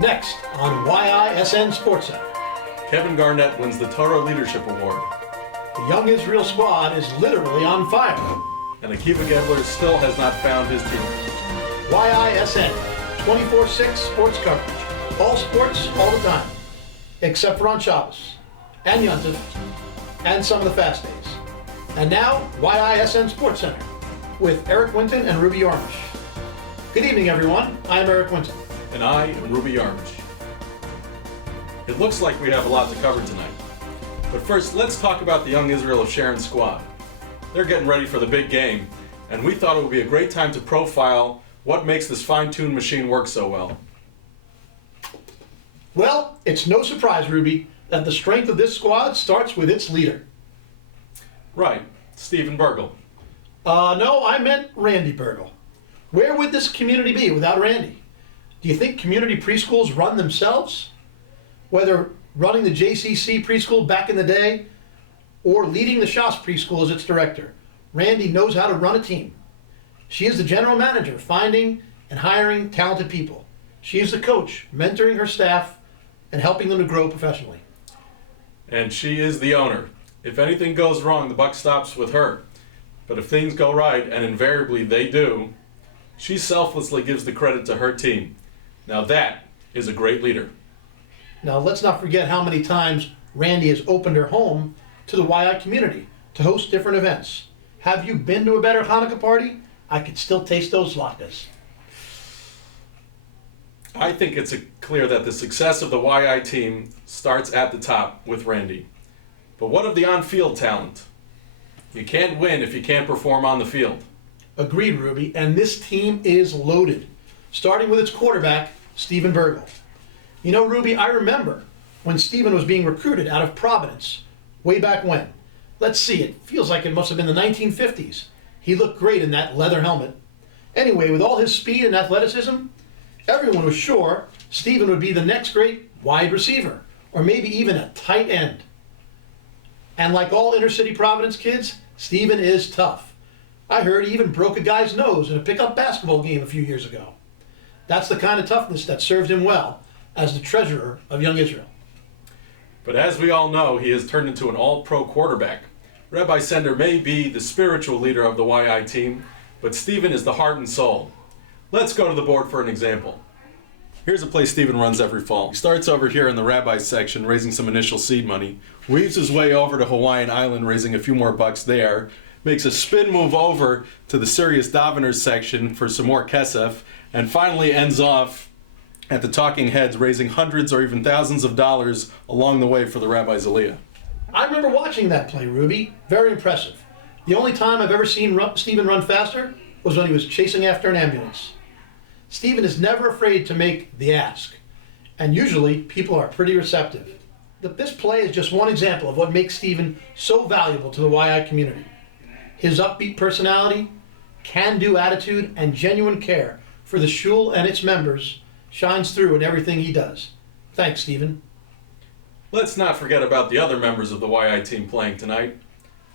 Next on YISN SportsCenter, Kevin Garnett wins the Torah Leadership Award. the Young Israel squad is literally on fire. And Akiva Gedler still has not found his team. YISN, 24/6 sports coverage. All sports, all the time. Except for on Shabbos, and Yontif, and some of the fast days. And now, YISN SportsCenter, with Eric Winton and Ruby Yarmish. Good evening, everyone. I'm Eric Winton. And I am Ruby Yarmish. It looks like we have a lot to cover tonight. But first, let's talk about the Young Israel of Sharon squad. They're getting ready for the big game, and we thought it would be a great time to profile what makes this fine-tuned machine work so well. Well, it's no surprise, Ruby, that the strength of this squad starts with its leader. Right, Stephen Burgle. No, I meant Randy Burgle. Where would this community be without Randy? Do you think community preschools run themselves? Whether running the JCC preschool back in the day or leading the Shas preschool as its director, Randy knows how to run a team. She is the general manager, finding and hiring talented people. She is the coach, mentoring her staff and helping them to grow professionally. And she is the owner. If anything goes wrong, the buck stops with her. But if things go right, and invariably they do, she selflessly gives the credit to her team. Now that is a great leader. Now, let's not forget how many times Randy has opened her home to the YI community to host different events. Have you been to a better Hanukkah party? I could still taste those latkes. I think it's clear that the success of the YI team starts at the top with Randy. But what of the on-field talent? You can't win if you can't perform on the field. Agreed, Ruby, and this team is loaded, starting with its quarterback, Stephen Burgle. You know, Ruby, I remember when Stephen was being recruited out of Providence, way back when. Let's see, it feels like it must have been the 1950s. He looked great in that leather helmet. Anyway, with all his speed and athleticism, everyone was sure Stephen would be the next great wide receiver, or maybe even a tight end. And like all inner-city Providence kids, Stephen is tough. I heard he even broke a guy's nose in a pickup basketball game a few years ago. That's the kind of toughness that served him well as the treasurer of Young Israel. But as we all know, he has turned into an all-pro quarterback. Rabbi Sender may be the spiritual leader of the YI team, but Stephen is the heart and soul. Let's go to the board for an example. Here's a play Stephen runs every fall. He starts over here in the rabbi section, raising some initial seed money, weaves his way over to Hawaiian Island, raising a few more bucks there, makes a spin move over to the Serious Daveners section for some more kesef, and finally ends off at the Talking Heads, raising hundreds or even thousands of dollars along the way for the Rabbi's Aliyah. I remember watching that play, Ruby. Very impressive. The only time I've ever seen Stephen run faster was when he was chasing after an ambulance. Stephen is never afraid to make the ask, and usually people are pretty receptive. This play is just one example of what makes Stephen so valuable to the YI community. His upbeat personality, can-do attitude, and genuine care for the shul and its members shines through in everything he does. Thanks, Stephen. Let's not forget about the other members of the YI team playing tonight,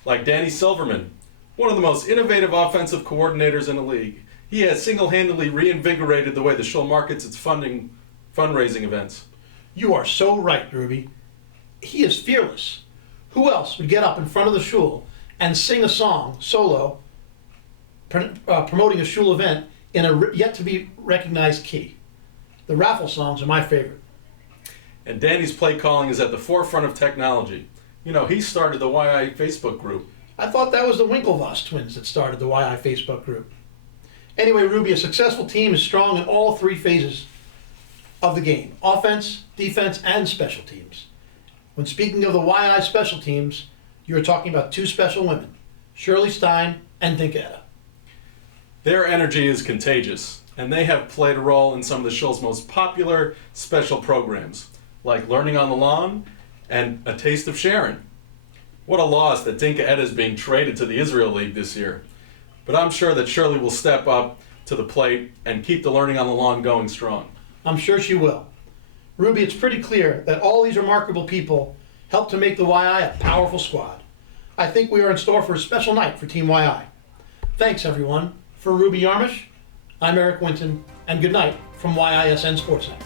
like Danny Silverman, one of the most innovative offensive coordinators in the league. He has single-handedly reinvigorated the way the shul markets its fundraising events. You are so right, Ruby. He is fearless. Who else would get up in front of the shul and sing a song solo, promoting a shul event in a yet-to-be-recognized key? The raffle songs are my favorite. And Danny's play calling is at the forefront of technology. You know, he started the YI Facebook group. I thought that was the Winklevoss twins that started the YI Facebook group. Anyway, Ruby, a successful team is strong in all three phases of the game: offense, defense, and special teams. When speaking of the YI special teams, you're talking about two special women, Shirley Stein and Dinka Etta. Their energy is contagious, and they have played a role in some of the shul's most popular special programs, like Learning on the Lawn and A Taste of Sharon. What a loss that Dinka Etta is being traded to the Israel League this year. But I'm sure that Shirley will step up to the plate and keep the Learning on the Lawn going strong. I'm sure she will. Ruby, it's pretty clear that all these remarkable people helped to make the YI a powerful squad. I think we are in store for a special night for Team YI. Thanks, everyone. For Ruby Yarmish, I'm Eric Winton, and good night from YISN SportsCenter.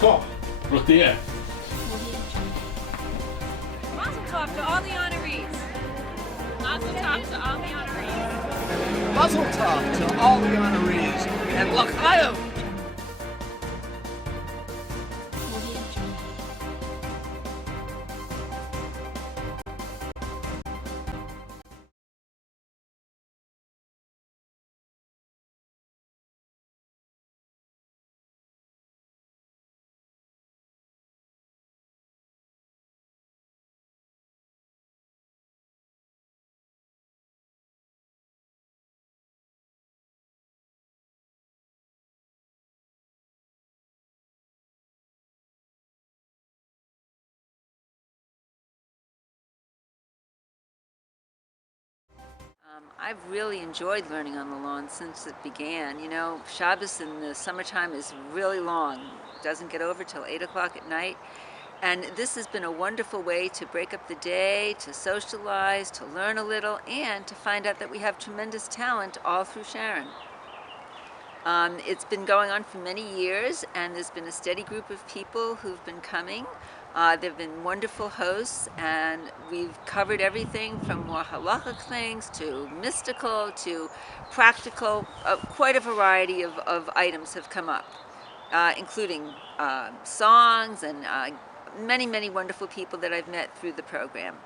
Scott, Ruthia. Mazel tov to all the honorees. Mazel tov to all the honorees. Muzzle top to all the honorees, and l'chaim! I've really enjoyed learning on the lawn since it began. You know, Shabbos in the summertime is really long. It doesn't get over till 8 o'clock at night. And this has been a wonderful way to break up the day, to socialize, to learn a little, and to find out that we have tremendous talent all through Sharon. It's been going on for many years, and there's been a steady group of people who've been coming. They've been wonderful hosts, and we've covered everything from more halachic things to mystical to practical. Quite a variety of items have come up, including songs and many, many wonderful people that I've met through the program.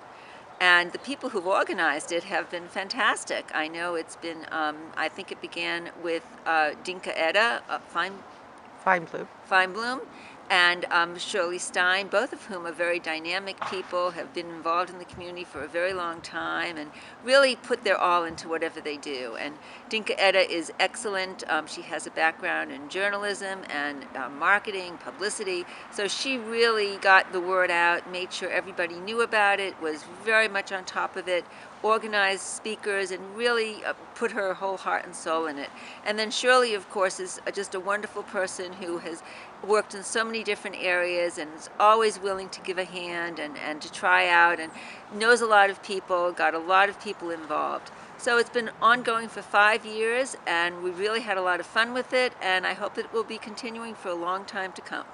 And the people who've organized it have been fantastic. I know it's been, I think it began with Dinka Edda, Feinblum, and Shirley Stein, both of whom are very dynamic people, have been involved in the community for a very long time, and really put their all into whatever they do. And Dinka Edda is excellent. She has a background in journalism and marketing, publicity, so she really got the word out, made sure everybody knew about it, was very much on top of it, organized speakers, and really put her whole heart and soul in it. And then Shirley, of course, is just a wonderful person who has worked in so many different areas and is always willing to give a hand and to try out, and knows a lot of people, got a lot of people involved. So it's been ongoing for 5 years, and we really had a lot of fun with it, and I hope it will be continuing for a long time to come.